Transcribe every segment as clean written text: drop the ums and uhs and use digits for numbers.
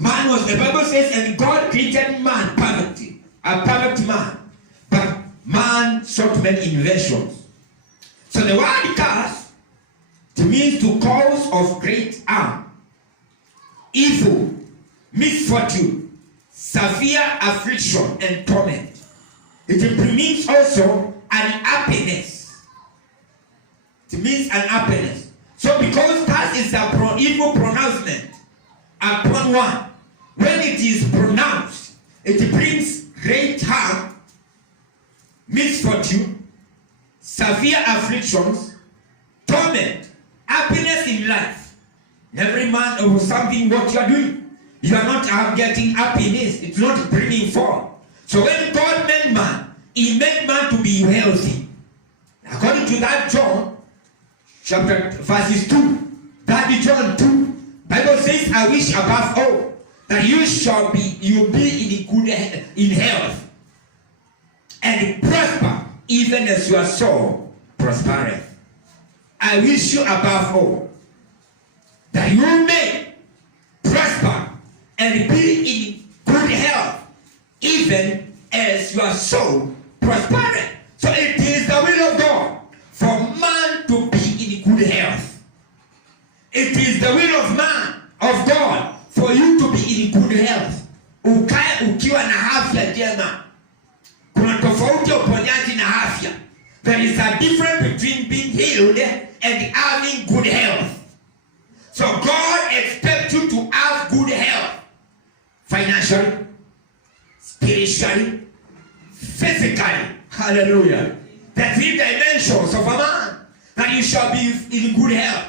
Man was, the Bible says, and God created man perfectly, a perfect man. But man sought many inventions. So the word curse, it means to cause of great harm, evil, misfortune, severe affliction, and torment. It means also unhappiness. It means unhappiness. So because curse is an evil pronouncement upon one, when it is pronounced, it brings great harm, misfortune, severe afflictions, torment, happiness in life. Every man or something what you are doing, you are not getting happiness. It's not bringing forth. So when God made man, he made man to be healthy. According to that John, chapter verses 2, that John 2, Bible says, I wish above all that you be in health and prosper, even as your soul prospereth. I wish you above all that you may prosper and be in good health, even as your soul prospereth. So it is the will of God for man to be in good health. It is the will of man, of God, for you to be in good health. Ukae ukiwa na afya njema. Kuna tofauti ya uponyaji na afya. There is a difference between being healed and having good health. So God expects you to have good health. Financially, spiritually, physically. Hallelujah. The 3 dimensions of a man. That you shall be in good health.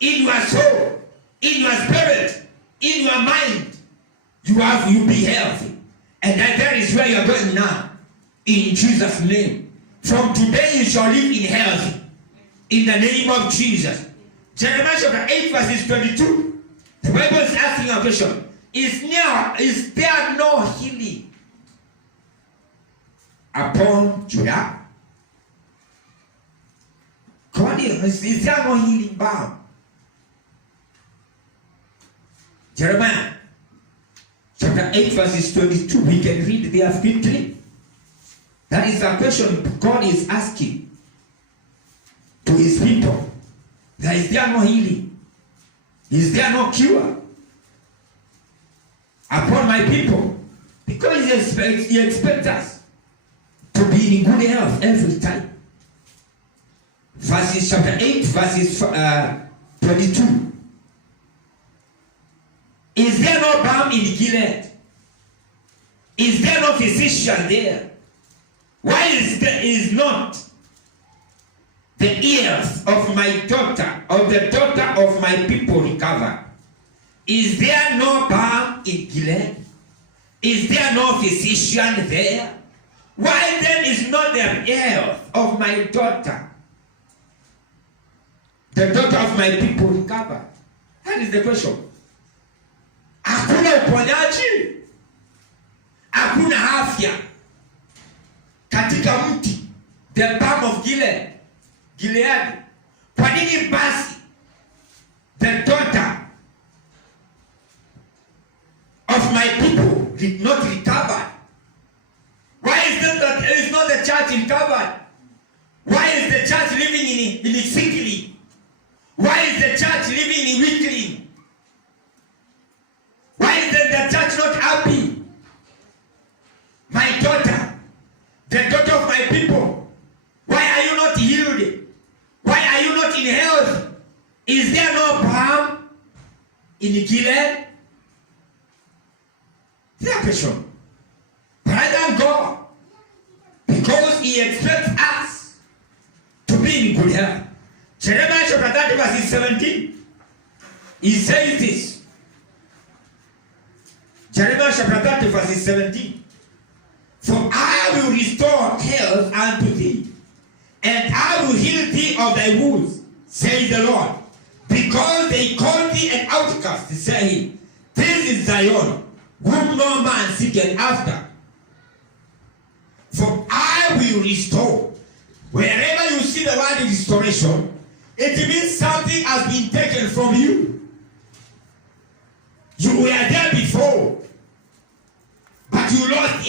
In your soul, in your spirit, in your mind, you be healthy. And that is where you are going now. In Jesus' name. From today you shall live in health. In the name of Jesus. Jeremiah chapter 8 verses 22. The Bible is asking a question. Is there no healing upon Judah? God, is there no healing balm? Jeremiah chapter 8 verses 22. We can read there quickly. That is a question God is asking to his people. Is there no healing? Is there no cure upon my people? Because he expects us to be in good health every time. Verses chapter 8 verses 22. Is there no balm in Gilead? Is there no physician there? Why is not the ears of my daughter, of the daughter of my people recovered? Is there no balm in Gilead? Is there no physician there? Why then is not the health of my daughter, the daughter of my people recovered? That is the question. Hakuna uponyaji, hakuna afya katika mti, the balm of Gilead. Kwa nini basi the daughter of my people did not recover? Why is not the church recovered? Why is the church living in sickly? Why is the church living in weakling? Why is the church not happy? My daughter, the daughter of my people, why are you not healed? Why are you not in health? Is there no balm in Gilead? Their question. But I thank God because he expects us to be in good health. Jeremiah chapter 30 verse 17. He says this. Jeremiah chapter 30 verse 17. For I will restore health unto thee, and I will heal thee of thy wounds, says the Lord. Because they call thee an outcast, saying, This is Zion, whom no man seeketh after. For I will restore. Wherever you see the word restoration, it means something has been taken from you. You were there before.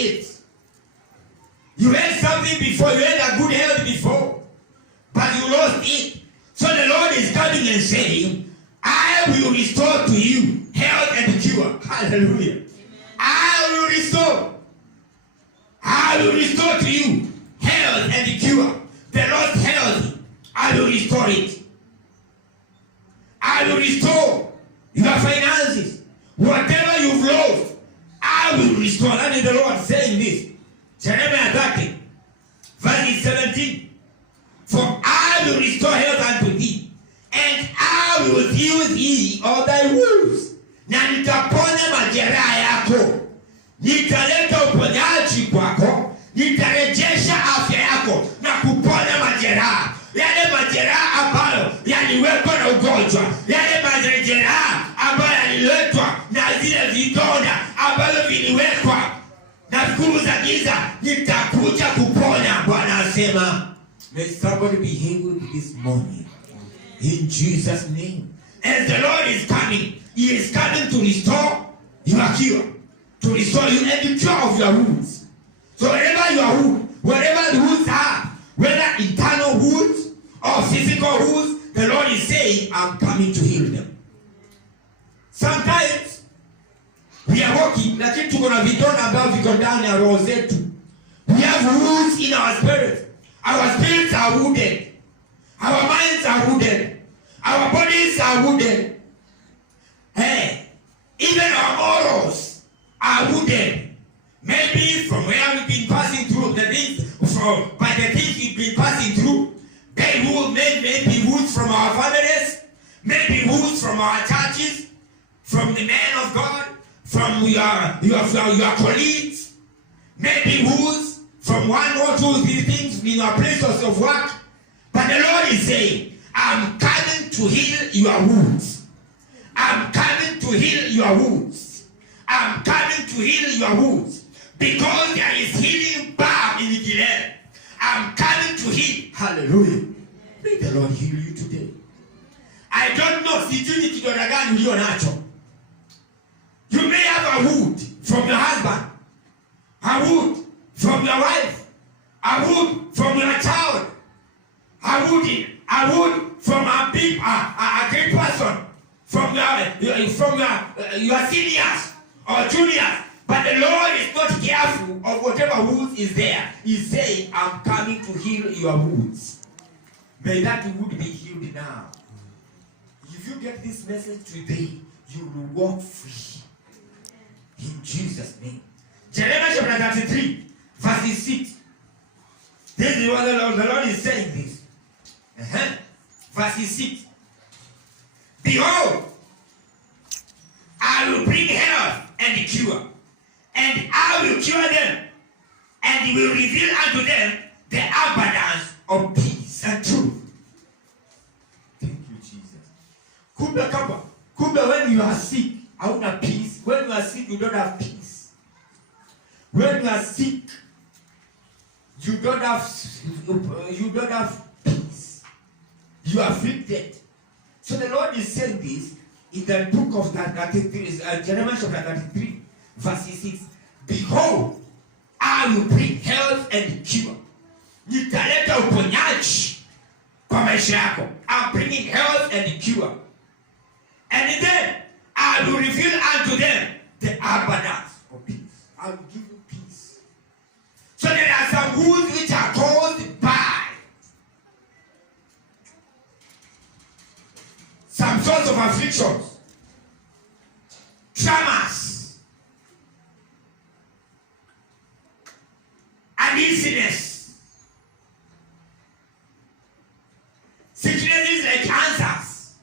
it. You had something before, you had a good health before, but you lost it. So the Lord is coming and saying, I will restore to you health and cure. Hallelujah. Amen. I will restore. I will restore to you health and cure. The lost health, I will restore it. I will restore your finances. Whatever you've lost, I will restore. That is the Lord saying this. Jeremiah 30, verse 17. For I will restore health unto thee, and I will heal thee of thy wounds. Na nitaponya majeraha yako. Nitaleta uponyaji kwako. Nitarejesha afya yako na kuponya majeraha. Yale majeraha ambayo yaliwekwa na ugonjwa. Yale majeraha ambayo yaliletwa na zile vidonda ambayo viliwekwa na nguvu za giza, nitakuja kuponya. Bwana asema, may somebody be healed this morning in Jesus' name. As the Lord is coming, He is coming to restore your cure, to restore you and the cure of your wounds. So wherever you are wound, wherever the wounds are, whether internal wounds or physical wounds, the Lord is saying, I'm coming to heal them. Sometimes we are walking, lakini tuko na vidonda ambavyo viko ndani ya roho zetu. We have wounds in our spirit. Our spirits are wounded. Our minds are wounded. Our bodies are wounded. Hey, even our morals are wounded. Maybe from where we've been passing through, the things, by the things we've been passing through. Maybe wounds from our families, maybe wounds from our churches, from the man of God, from your colleagues, maybe wounds from one or two things in your places of work. But the Lord is saying, I'm coming to heal your wounds. I'm coming to heal your wounds. I'm coming to heal your wounds. Because there is healing balm in the air. I'm coming to heal. Hallelujah. May the Lord heal you today. I don't know sijui kidonda gani ulio nacho. You may have a wound from your husband, a wound from your wife, a wound from your child, a wound from a great person, from your seniors or juniors. But the Lord is not careful of whatever wounds is there. He's saying, I'm coming to heal your wounds. May that wound be healed now. If you get this message today, you will walk free. In Jesus' name. Jeremiah chapter 33, verse 6. This is what the Lord is saying this. Verse 6. Behold, I will bring health and cure, and I will cure them, and will reveal unto them the abundance of peace and truth. Thank you, Jesus. Kumbe when you are sick, hauna peace. When you are sick, you don't have peace. When you are sick, you don't have peace. You are afflicted. So the Lord is saying this in the book of Jeremiah chapter 33, verse 6. Behold, I will bring health and cure. Nitaleta uponyaji kwa maisha yako. I'm bringing health and cure. And then I will reveal unto them the abundance of peace. I will give you peace. So there are some wounds which are caused by some sorts of afflictions, traumas, uneasiness, sicknesses like cancers.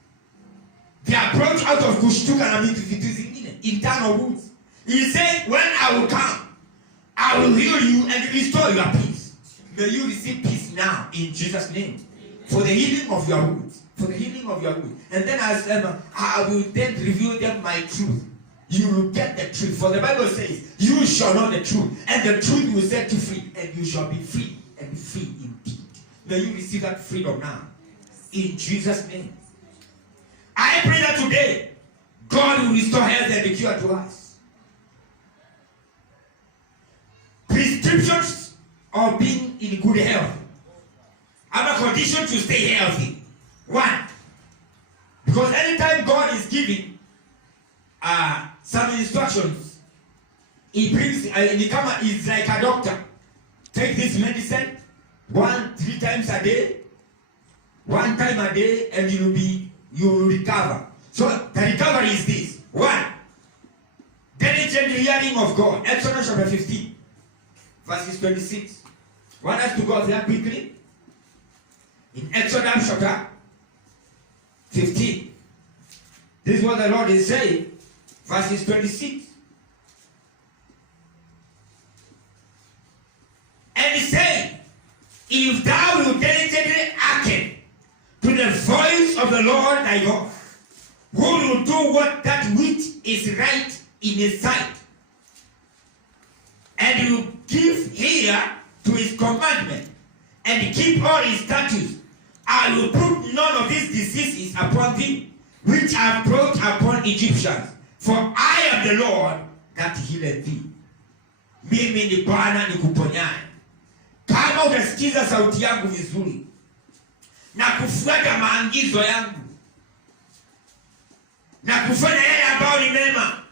They are brought out of kushtuka na vitu zingine, internal wounds. He said, when I will come, I will heal you and restore your peace. May you receive peace now in Jesus' name. For the healing of your wounds. For the healing of your wounds. And then I will then reveal them my truth. You will get the truth. For the Bible says, you shall know the truth. And the truth will set you free. And you shall be free. And free indeed. May you receive that freedom now. In Jesus' name. I pray that today, God will restore health and the cure to us. descriptions of being in good health. I'm a condition to stay healthy. One, because anytime God is giving some instructions, he brings, it's like a doctor. Take this medicine 3 times a day, 1 time a day, and you will recover. So the recovery is this. 1, diligent hearing of God. Exodus chapter 15, verses 26. Want us to go there quickly? In Exodus chapter 15. This is what the Lord is saying. Verses 26. And he said, if thou wilt diligently hearken to the voice of the Lord thy God, who will do that which is right in his sight, and you give ear to his commandment, and keep all his statutes, I will put none of these diseases upon thee, which I have brought upon Egyptians, for I am the Lord that healeth thee. Mimi ni Bwana nikuponyaye. Kama utasikiza sauti yangu vizuri na kufuata maagizo yangu na kufanya yale ambayo ni mema,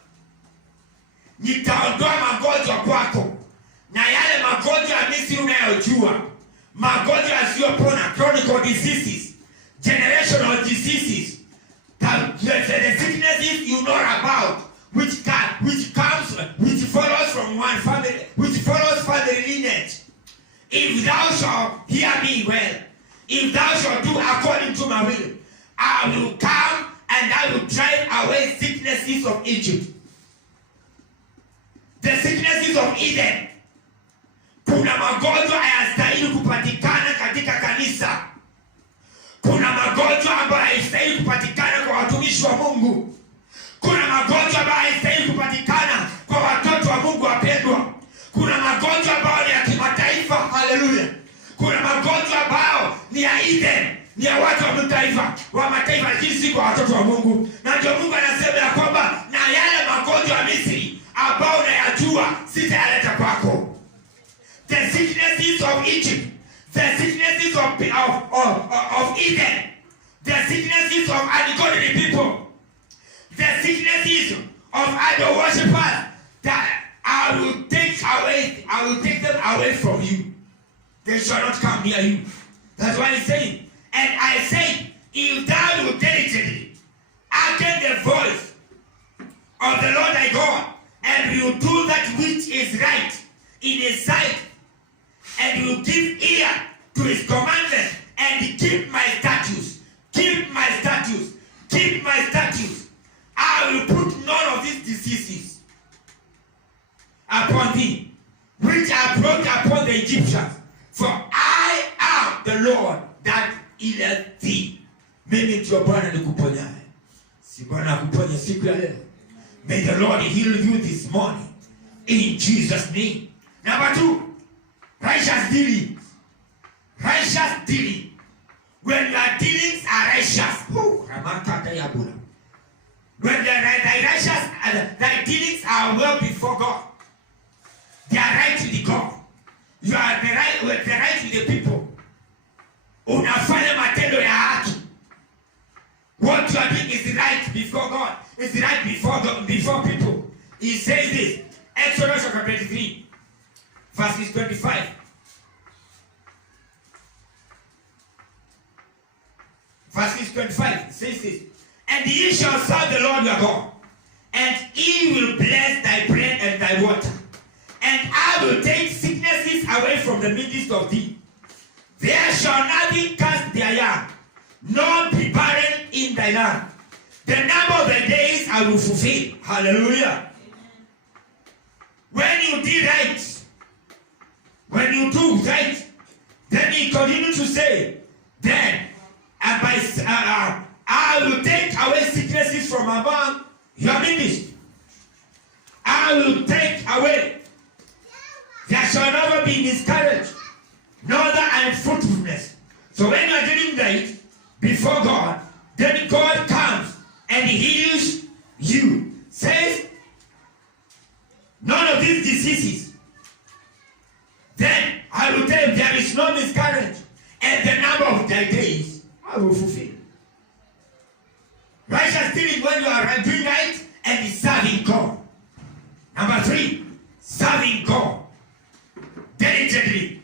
nitaondoa magonjwa kwako, na yale magonjwa ya Misri unayojua, magonjwa yasiyopona, chronic diseases, generational diseases, the sicknesses you know about, which follows from one family, which follows family lineage. If thou shalt hear me well, if thou shalt do according to my will, I will come and I will drive away sicknesses of Egypt. The sicknesses of Eden. Kuna magonjwa hayastahili kupatikana katika kanisa. Kuna magonjwa ambayo hayastahili kupatikana kwa watumishi wa Mungu. Kuna magonjwa ambayo hayastahili kupatikana kwa watoto wa Mungu wapendwa. Kuna magonjwa ambayo ni ya kimataifa. Haleluya. Kuna magonjwa ambayo ni ya Eden, ni ya watu wa mataifa, lakini si kwa watoto wa Mungu. Na ndio Mungu anasema ya kwamba na yale magonjwa ya Misri ambayo unayajua sitayaleta kwako. The sicknesses of Egypt, the sicknesses of Eden, the sicknesses of ungodly people, the sicknesses of idol worshippers, that I will take them away from you. They shall not come near you. That's what he's saying. And I say, if thou wilt diligently hearken the voice of the Lord thy God, and you do that which is right in his sight, and you give ear to his commandment, and keep my statutes, I will put none of these diseases upon thee, which I brought upon the Egyptians, for I am the Lord that healeth thee. Mimi ndio Bwana nikuponyaye. Si Bwana akuponye siku ya leo. May the Lord heal you this morning in Jesus' name. Number 2, righteous dealing. Righteous dealing. When your dealings are righteous, when thy dealings are well before God, they are right with the God. You are the right with the people. Unafanya matendo ya haki. What you are doing is right before God. Is right before people. He says this. Exodus chapter 23, verses 25. Verses 25 says this. And ye shall serve the Lord your God, and he will bless thy bread and thy water, and I will take sicknesses away from the midst of thee. There shall nothing cast their young, nor be barren in thy land. The number of the days I will fulfill. Hallelujah. When you do right, when you do right, then he continues to say, then I will take away sicknesses from among your midst. I will take away. There shall never be discouraged, nor the unfruitfulness. So when you are doing right before God, then God comes and heals you. Says, none of these diseases Number 3, serving God diligently.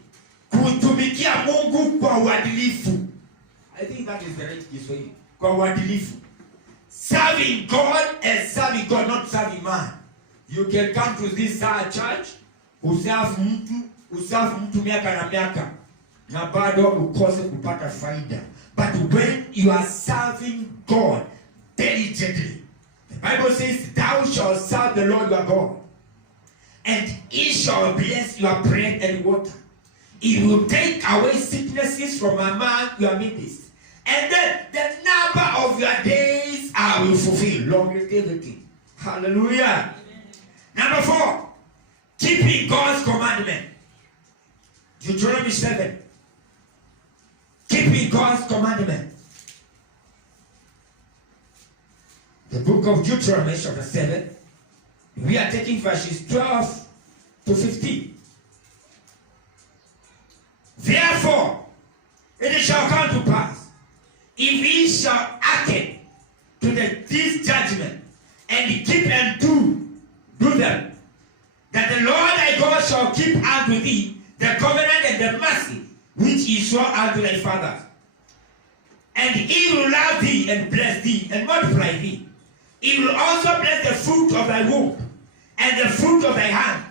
Kutumikia Mungu kwa uadilifu. I think that is the right Kiswahili. Kwa uadilifu. Serving God and serving God, not serving man. You can come to this church, userve mtu miaka na miaka, na bado ukose kupata faida. But when you are serving God diligently, the Bible says, thou shalt serve the Lord your God, and he shall bless your bread and water. He will take away sicknesses from among your midst. And then the number of your days I will fulfill. Longevity. Hallelujah. Number 4, keeping God's commandment. Deuteronomy 7. Keeping God's commandment. The book of Deuteronomy chapter 7. We are taking verses 12 to 15. Therefore, it shall come to pass, if ye shall hearken to this judgment, and keep and do them, that the Lord thy God shall keep unto thee the covenant and the mercy which he swore unto thy fathers. And he will love thee and bless thee and multiply thee. He will also bless the fruit of thy womb, and the fruit of thy hand,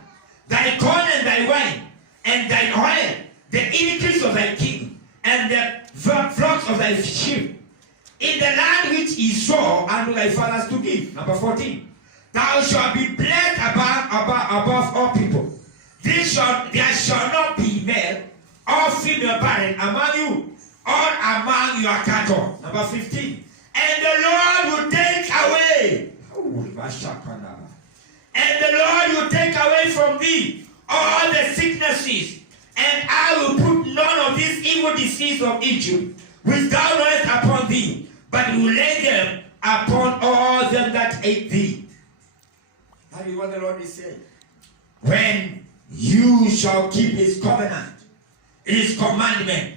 thy corn and thy wine, and thine oil, the increase of thy king, and the flocks of thy sheep, in the land which he swore unto thy fathers to give. Number 14. Thou shalt be blessed above all people. There shall not be male or female barren among you, or among your cattle. Number 15. And the Lord will take away. And the Lord will take away from thee all the sicknesses, and I will put none of these evil diseases of Egypt, which thou knowest upon thee, but will lay them upon all them that hate thee. That is what the Lord is saying. When you shall keep his covenant, his commandment,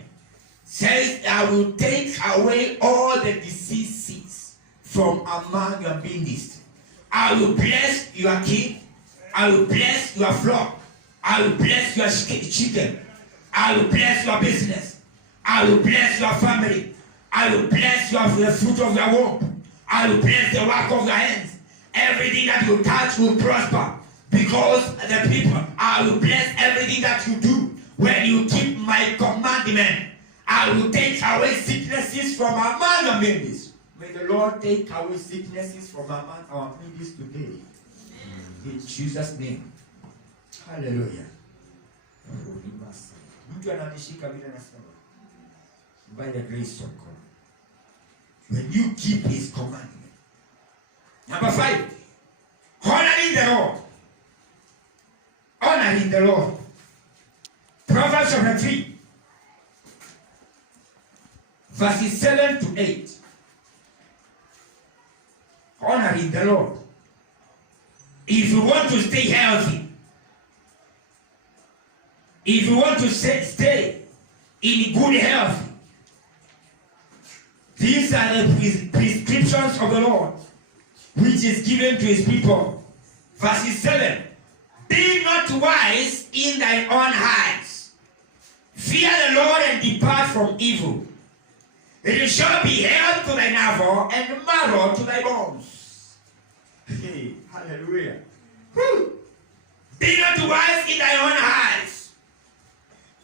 says, I will take away all the diseases from among your midst. I will bless your king. I will bless your flock. I will bless your chicken. I will bless your business. I will bless your family. I will bless the fruit of your womb. I will bless the work of your hands. Everything that you touch will prosper. Because the people, I will bless everything that you do. When you keep my commandment, I will take away sicknesses from among your midst. May the Lord take away sicknesses from among our midst today. In Jesus' name. Hallelujah. By the grace of God. When you keep his commandment. Number 5. Honoring the Lord. Honoring the Lord. Proverbs chapter 3. Verses 7 to 8. Honoring the Lord. If you want to stay healthy, if you want to stay in good health, these are the prescriptions of the Lord, which is given to his people. Verse 7. Be not wise in thy own eyes. Fear the Lord and depart from evil. It shall be health to thy navel and marrow to thy bones. Hey, hallelujah. Woo. Be not wise in thy own eyes.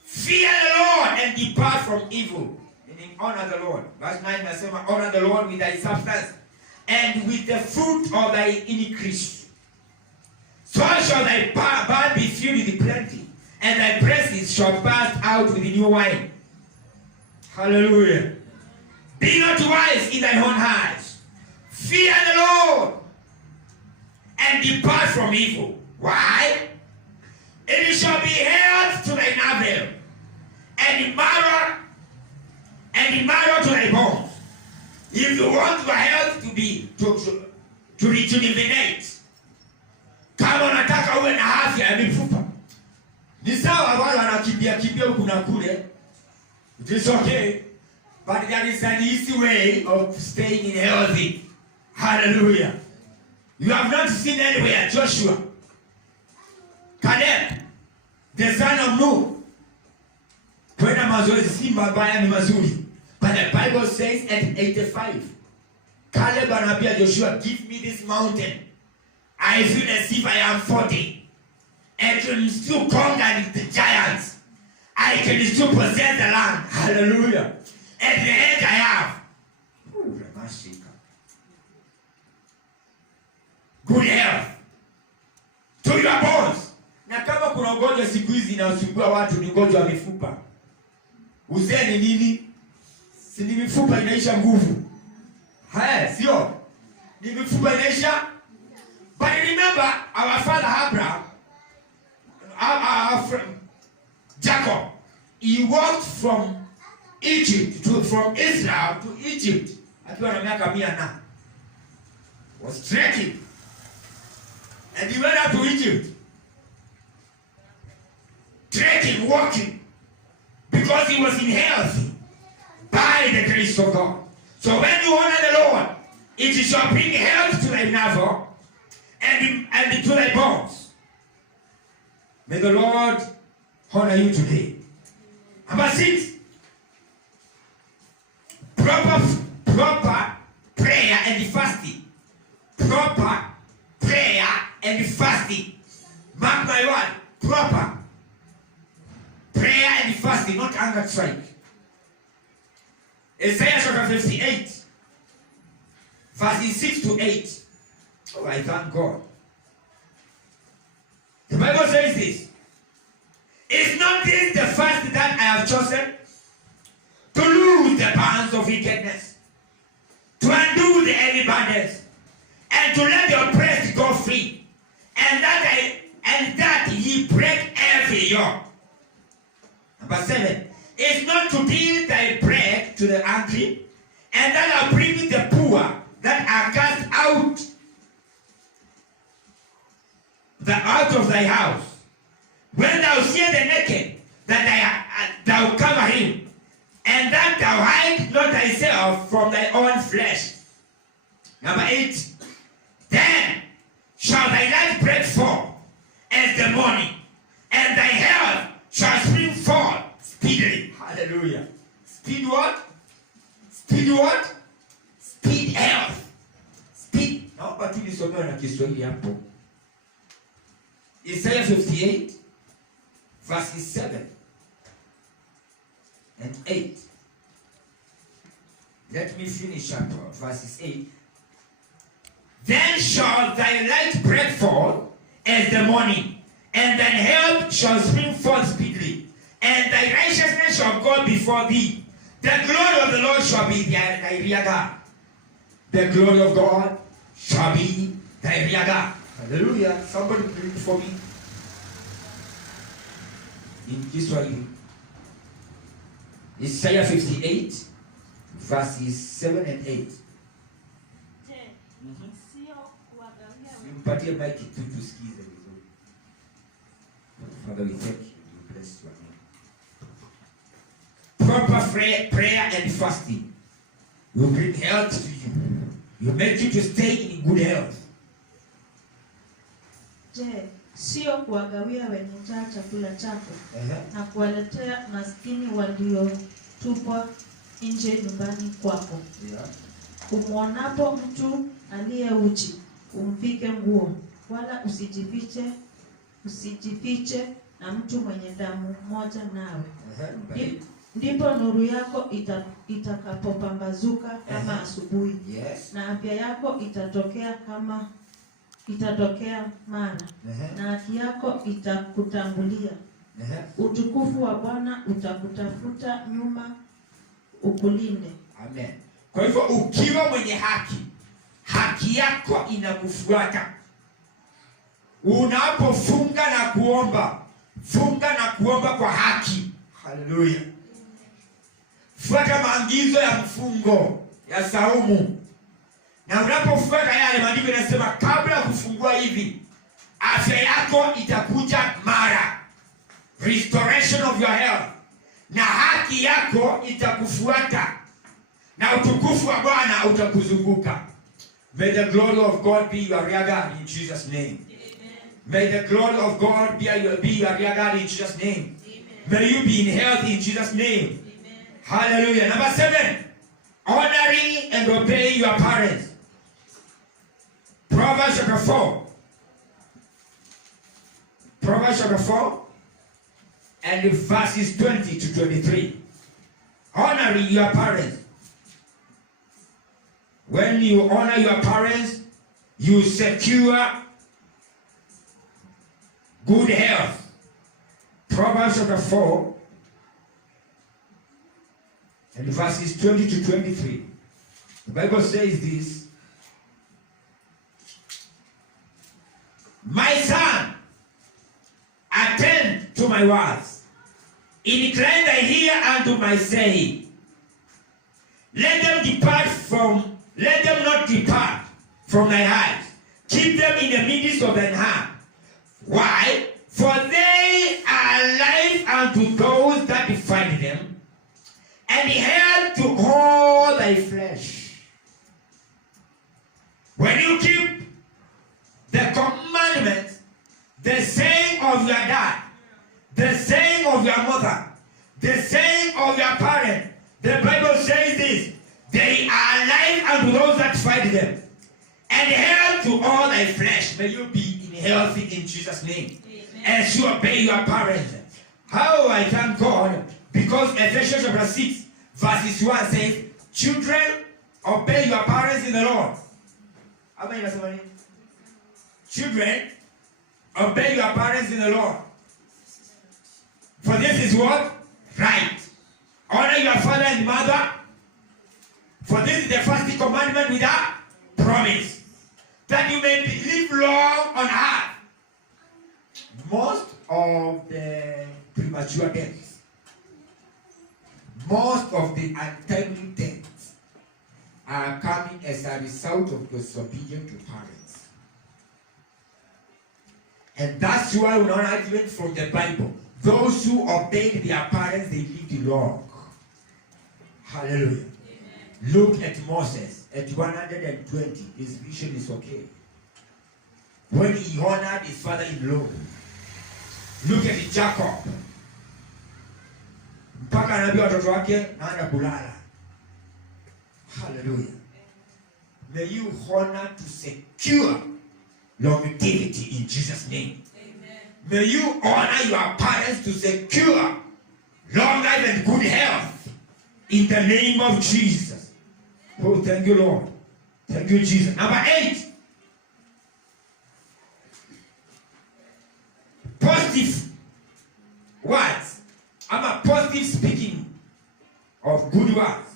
Fear the Lord and depart from evil. Meaning honor the Lord. Verse 9 says, honor the Lord with thy substance and with the fruit of thy increase. So shall thy barn be filled with plenty, and thy presses shall burst out with new wine. Hallelujah. Be not wise in thy own eyes. Fear the Lord and depart from evil. Why? It shall be health to thy navel and marrow to thy bones. If you want your health to rejuvenate, kama unataka uwe na afya ya mifupa, ni sawa wale wanakimbia huku na kule, it is okay, but there is an easy way of staying healthy. Hallelujah. You have not seen anywhere Joshua Caleb, the son of Nun. Kwenda mazoezi si mabaya, ni mazuri. But the Bible says at 85, Caleb anambia Joshua, give me this mountain. I feel as if I am 40. And can still conquer the giants. I can still possess the land. Hallelujah. And the head I have. Good health to your bones. Na kama kuna ugonjwa siku hizi inasumbua watu, ni ugonjwa wa mifupa. Uzee ni nini? Si ni mifupa inaisha nguvu. Haya, sio? Ni mifupa inaisha. But remember our father Abraham, our friend Jacob, he walked from Egypt from Israel to Egypt. Akiwa na miaka 100. Was trekking. And he went up to Egypt. Trekking, walking. Because he was in health. By the grace of God. So when you honor the Lord, it shall bring health to thy navel and to thy bones. May the Lord honor you today. Number 6. Proper prayer and fasting. Proper prayer and fasting. Mark my word. Proper prayer and fasting, not hunger strike. Isaiah chapter 58, verses 6 to 8. Oh, I thank God. The Bible says this. Is not this the fast that I have chosen? To loose the bands of wickedness, to undo the heavy burdens, and to let the oppressed go free, and that ye break every yoke. Number 7. Is not to deal thy bread to the hungry, and that thou bring the poor that are cast out of thy house. When thou see the naked, that thou cover him, and that thou hide not thyself from thy own flesh. Number 8. Then shall thy light break forth as the morning, and thy health shall spring forth speedily. Hallelujah. Speed what? Speed what? Speed health. Speed. Naomba tu nisomewe na Kiswahili hapo. Isaiah 58 verses 7 and 8. Let me finish up verses 8. Then shall thy light break forth as the morning, and thine health shall spring forth speedily, and thy righteousness shall go before thee. The glory of the Lord shall be thy rear guard. The glory of God shall be thy rear guard. Hallelujah. Somebody read for me. In Kiswahili. Isaiah 58 verses 7 and 8. Simpatie maiki tu tusikize vizuri. Father, we thank you. We bless your name. Proper prayer and fasting will bring health to you. Will make you to stay in good health. Je, sio kuwagawia wenye njaa chakula chako na kuwaletea maskini waliotupwa nje nyumbani kwako. Umwonapo mtu aliye uchi, umpike nguo, wala usijifiche na mtu mwenye damu moja nawe. Ndipo nuru yako itakapopambazuka kama asubuhi. Na afya yako itatokea mara. Na haki yako itakutangulia. Utukufu wa Bwana utakutafuta nyuma ukulinde. Amen. Kwa hivyo ukiwa mwenye haki, haki yako inakufuata. Unapofunga na kuomba, funga na kuomba kwa haki. Hallelujah. Fuata maagizo ya mfungo ya saumu. Na unapofuata yale maandiko yanasema kabla kufungua hivi, afya yako itakuja mara. Restoration of your health. Na haki yako itakufuata. Na utukufu wa Bwana utakuzunguka. May the glory of God be your rear guard in Jesus' name. May the glory of God be your regard in Jesus' name. May you be in health in Jesus' name. Hallelujah. Number 7, honoring and obeying your parents. Proverbs chapter 4. Proverbs chapter 4 and verses 20 to 23. Honoring your parents. When you honor your parents, you secure good health. Proverbs chapter 4 and verses 20 to 23. The Bible says this. My son, attend to my words. Incline thy ear unto my saying. Let them not depart from thy heart. Keep them in the midst of thine heart. Why? For they are life unto those that find them, and health to all thy flesh. When you keep the commandments, the saying of your dad, the saying of your mother, the saying of your parent, the Bible says this: they are life unto those that find them, and health to all thy flesh. May you be healthy in Jesus' name. Amen. As you obey your parents. How I thank God, because Ephesians chapter 6 verses 1 says, children, obey your parents in the Lord. Children, obey your parents in the Lord. For this is what? Right. Honor your father and mother. For this is the first commandment with a promise, that you may live long on earth. Most of the premature deaths, most of the untimely deaths are coming as a result of disobedience to parents. And that's why we don't argument from the Bible. Those who obeyed their parents, they lived long. Hallelujah. Amen. Look at Moses at 120. His vision is okay. When he honored his father-in-law. Look at Jacob. Mpaka anaambia watoto wake naenda kulala. Hallelujah. May you honor to secure longevity in Jesus' name. Amen. May you honor your parents to secure long life and good health in the name of Jesus. Oh, thank you, Lord. Thank you, Jesus. Number 8. Positive words. I'm a positive speaking of good words.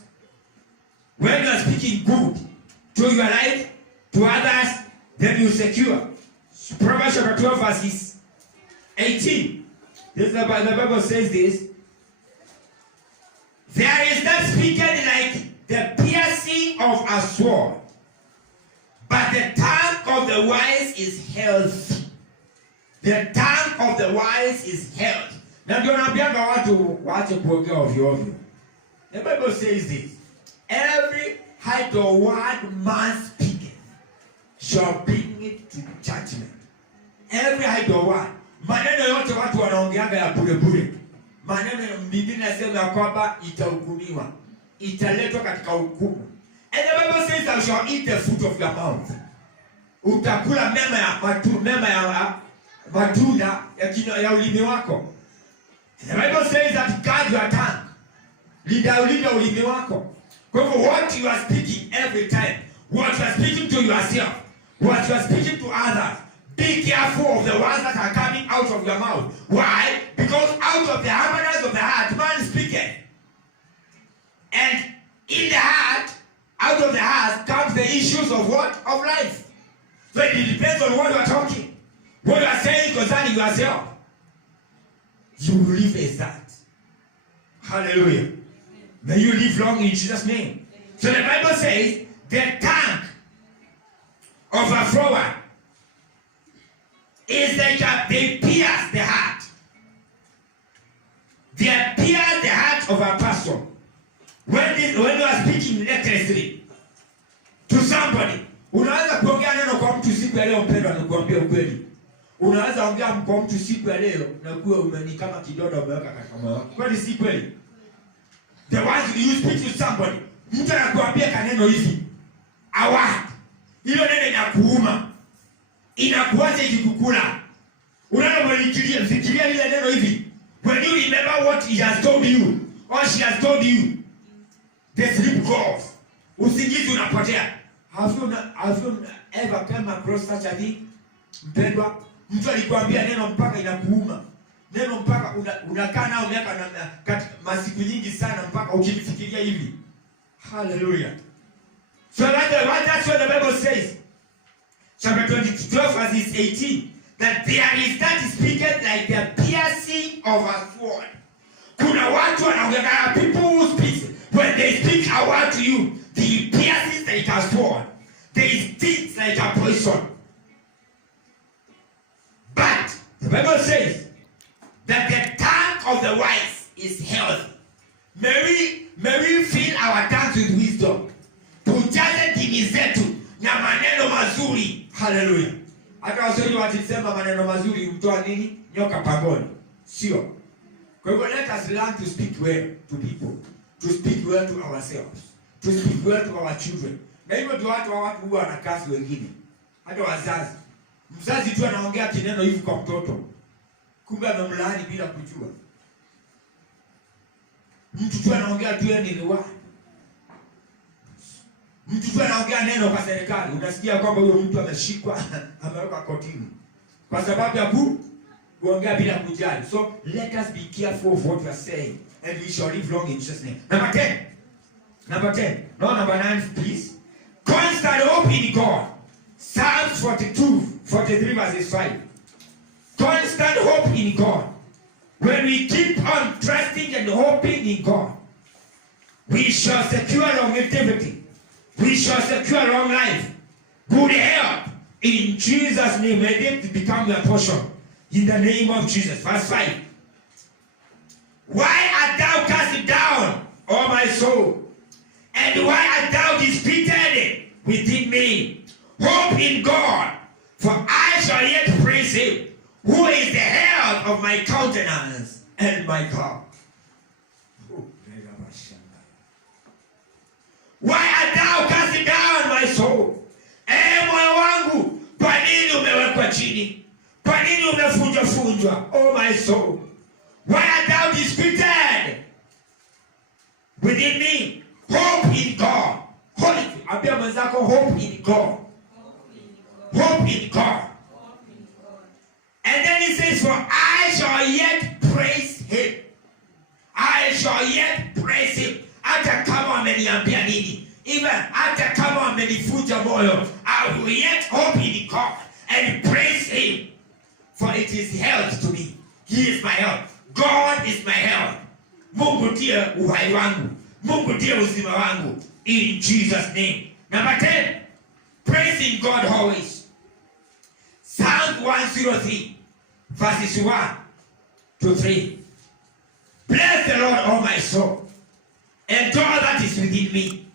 When you are speaking good to your life, to others, then you secure. Proverbs chapter 12 verses 18. The Bible says this. There is that speaketh like the piercing of a sword, but the tongue of the wise is health. The tongue of the wise is health. Na ndio naambianga watu waache kuongea ovyo ovyo. The Bible says this. Every idle word man speaketh shall bring it to judgment. Every idle word. Maneno yote watu wanaongeanga ya bure bure. Maneno ya Biblia inasema kwamba itahukumiwa. Italetwa katika hukumu. And the Bible says thou shall eat the fruit of your mouth. Utakula mema ya matunda ya ulimi wako. The Bible says that guard your tongue. Linda ulimi wako. Kwa hivyo what you are speaking every time, what you are speaking to yourself, what you are speaking to others, be careful of the words that are coming out of your mouth. Why? Because out of the abundance of the heart, man speaketh. And in the heart, out of the heart, comes the issues of what? Of life. So it depends on what you are talking. What you are saying concerning yourself. You will live as that. Hallelujah. Amen. May you live long in Jesus' name. Amen. So the Bible says, the tongue of a froward is like they pierce the heart. They pierce the heart of a person. When you are speaking recklessly to somebody, unaweza kuongea neno kwa mtu siku ya leo mpendwa, nakuambia ukweli. Unaweza ongea kwa mtu siku ya leo na kuwa umeni kama kidodo umeweka katika moyo wako. Kwani si kweli? The ones you speak to somebody, mtu anakuambia kaneno hivi, a word. Hilo neno inakuuma. Inakuacha ikikukula. Fikiria ile neno hivi. When you remember what he has told you or she has told you, the sleep goes. Usingizi unapotea. Have you ever come across such a thing? Mpendwa, mtu alikwambia neno mpaka inakuuma. Neno mpaka unakaa nao miaka masiku nyingi sana mpaka ukilifikiria hivi. Hallelujah. So that's what the Bible says. Chapter 12 verse 18. That there is that speaketh like the piercing of a sword. Kuna watu wanaongea, people who speak, when they speak a word to you, they pierces like a sword. They stings like a poison. But the Bible says that the tongue of the wise is health. May we fill our tongues with wisdom. Tujaze ndimi zetu na maneno mazuri. Hallelujah. Hata waswahili watisema maneno mazuri hutoa nini? Nyoka pangoni. Sio. Kwa hivyo let us learn to speak well to people. To speak well to ourselves. To speak well to our children. Na hivyo ndio watu huwa wanakasi wengine. Hata wazazi. Mzazi tu anaongea kineno hivi kwa mtoto. Kumbe amemlaani bila kujua. Mtu tu anaongea tu ni liwa. Mtu tu anaongea neno kwa serikali. Unasikia kwamba huyo mtu ameshikwa, amewekwa kotini. Kwa sababu ya kuongea bila kujali. So let us be careful of what we are saying. And we shall live long in Jesus' name. Number 10. Number 10. No, number 9, please. Constant hope in God. Psalms 43 verses 5. Constant hope in God. When we keep on trusting and hoping in God, we shall secure longevity. We shall secure long life. Good health. In Jesus' name, may it become your portion. In the name of Jesus. Verse 5. Why art thou cast down, O my soul? And why art thou dispeated within me? Hope in God, for I shall yet praise him, who is the health of my countenance and my God. Why art thou cast down, my soul? Moyo wangu, kwa nini umewekwa chini? Kwa nini umefunjwa? Oh my soul. Why art thou dispeated within me? Hope in God. Ambia mwenzako, hope in God. Hope in God. And then he says, for I shall yet praise him. I shall yet praise him. Hata kama ameniambia nini, even hata kama amenifunja moyo, I will yet hope in God and praise him. For it is health to me. He is my health. God is my health. Mungu ndiye uhai wangu. Mungu ndiye uzima wangu. In Jesus' name. Number 10. Praising God always. Psalm 103 verses 1 to 3. Bless the Lord, O my soul, and all that is within me.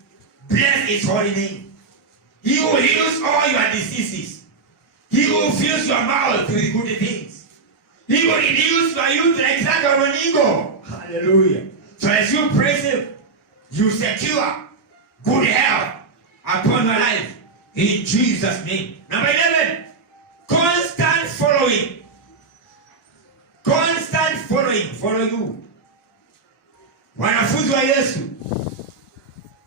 Bless his holy name. He who heals all your diseases. He who fills your mouth with good things. He will renews your youth like that of an eagle. Hallelujah. So as you praise him, you secure good health upon your life. In Jesus' name. Number 11. Constant following. Constant following. Follow you. Wanafunzi wa Yesu,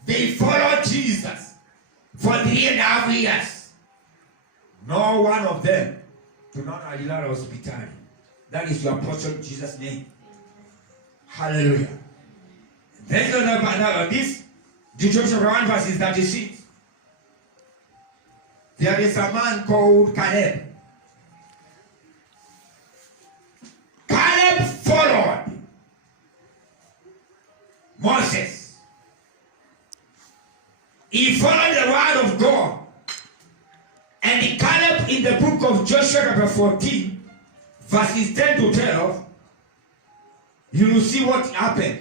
they followed Jesus for 3.5 years. No one of them tunaona alilala hospitali. That is your portion in Jesus' name. Hallelujah. Then this Deuteronomy 1 verse 36. There is a man called Caleb. Caleb followed Moses. He followed the word of God. And Caleb in the book of Joshua chapter 14 verses 10 to 12, you will see what happened.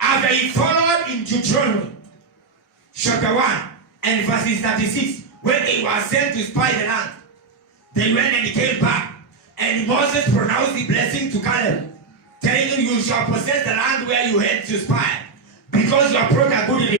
After he followed in Deuteronomy chapter 1 and verses 36, when they were sent to spy the land, they went and they came back. And Moses pronounced the blessing to Caleb, telling him, you shall possess the land where you hate to spy, because you have brought a good